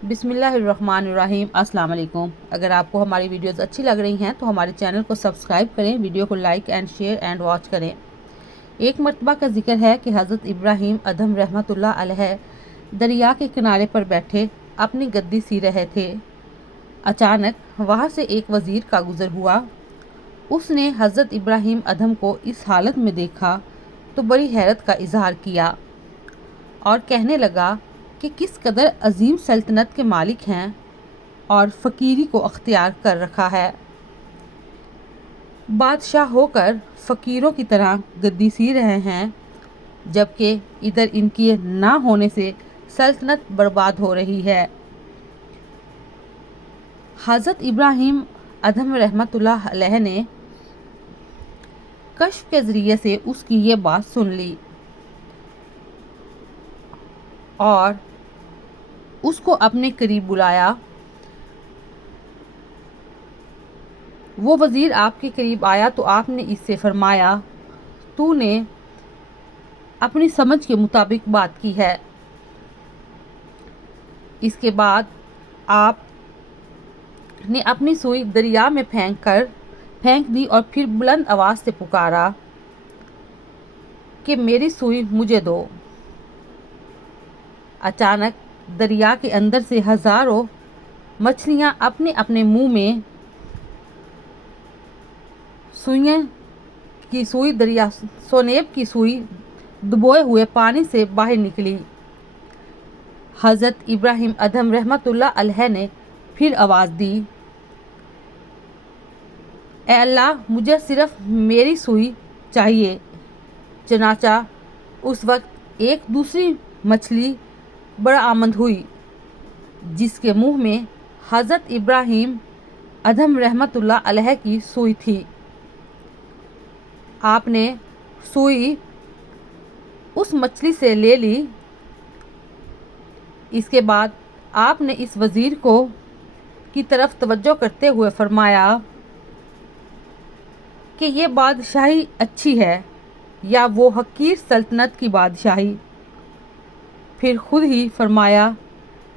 बिस्मिल्लाहिर्रहमानिर्रहीम। अस्सलाम वालेकुम। अगर आपको हमारी वीडियोस अच्छी लग रही हैं तो हमारे चैनल को सब्सक्राइब करें, वीडियो को like and share and watch करें। एक मरतबा का जिक्र है कि हज़रत इब्राहीम अदहम रहमतुल्लाह अलैह दरिया के किनारे पर बैठे अपनी गद्दी सी रहे थे। अचानक वहाँ से एक वज़ीर का गुज़र हुआ। उसने हज़रत इब्राहीम अदहम को इस हालत में देखा तो बड़ी हैरत का इजहार किया और कहने लगा कि किस कदर अजीम सल्तनत के मालिक हैं और फ़कीरी को अख्तियार कर रखा है। बादशाह होकर फ़कीरों की तरह गद्दी सी रहे हैं, जबकि इधर इनके ना होने से सल्तनत बर्बाद हो रही है। हज़रत इब्राहीम अदहम रहमतुल्लाह अलैह ने कश्फ के ज़रिए से उसकी ये बात सुन ली और उसको अपने करीब बुलाया। वो वज़ीर आपके करीब आया तो आपने इससे फरमाया, तूने अपनी समझ के मुताबिक बात की है। इसके बाद आपने अपनी सुई दरिया में फेंक दी और फिर बुलंद आवाज़ से पुकारा कि मेरी सुई मुझे दो। अचानक दरिया के अंदर से हज़ारों मछलियाँ अपने अपने मुंह में सोनेब की सुई डुबोए हुए पानी से बाहर निकली। हज़रत इब्राहीम अदहम रहमतुल्लाह अलैह ने फिर आवाज़ दी, ए अल्लाह, मुझे सिर्फ मेरी सुई चाहिए। चनाचा उस वक्त एक दूसरी मछली बरामद हुई जिसके मुंह में हज़रत इब्राहीम अदहम रहमतुल्लाह अलैह की सुई थी। आपने सुई उस मछली से ले ली। इसके बाद आपने इस वज़ीर की तरफ तवज्जो करते हुए फरमाया कि ये बादशाही अच्छी है या वो हकीर सल्तनत की बादशाही। फिर खुद ही फरमाया,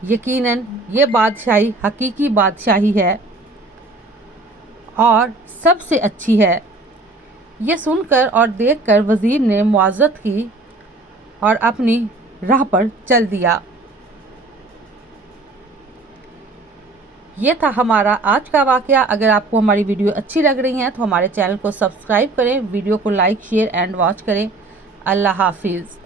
यकीनन ये बादशाही हकीकी बादशाही है और सबसे अच्छी है। ये सुनकर और देखकर वज़ीर ने मुआज़त की और अपनी राह पर चल दिया। ये था हमारा आज का वाक़या। अगर आपको हमारी वीडियो अच्छी लग रही है तो हमारे चैनल को सब्सक्राइब करें, वीडियो को लाइक शेयर एंड वॉच करें। अल्लाह हाफिज़।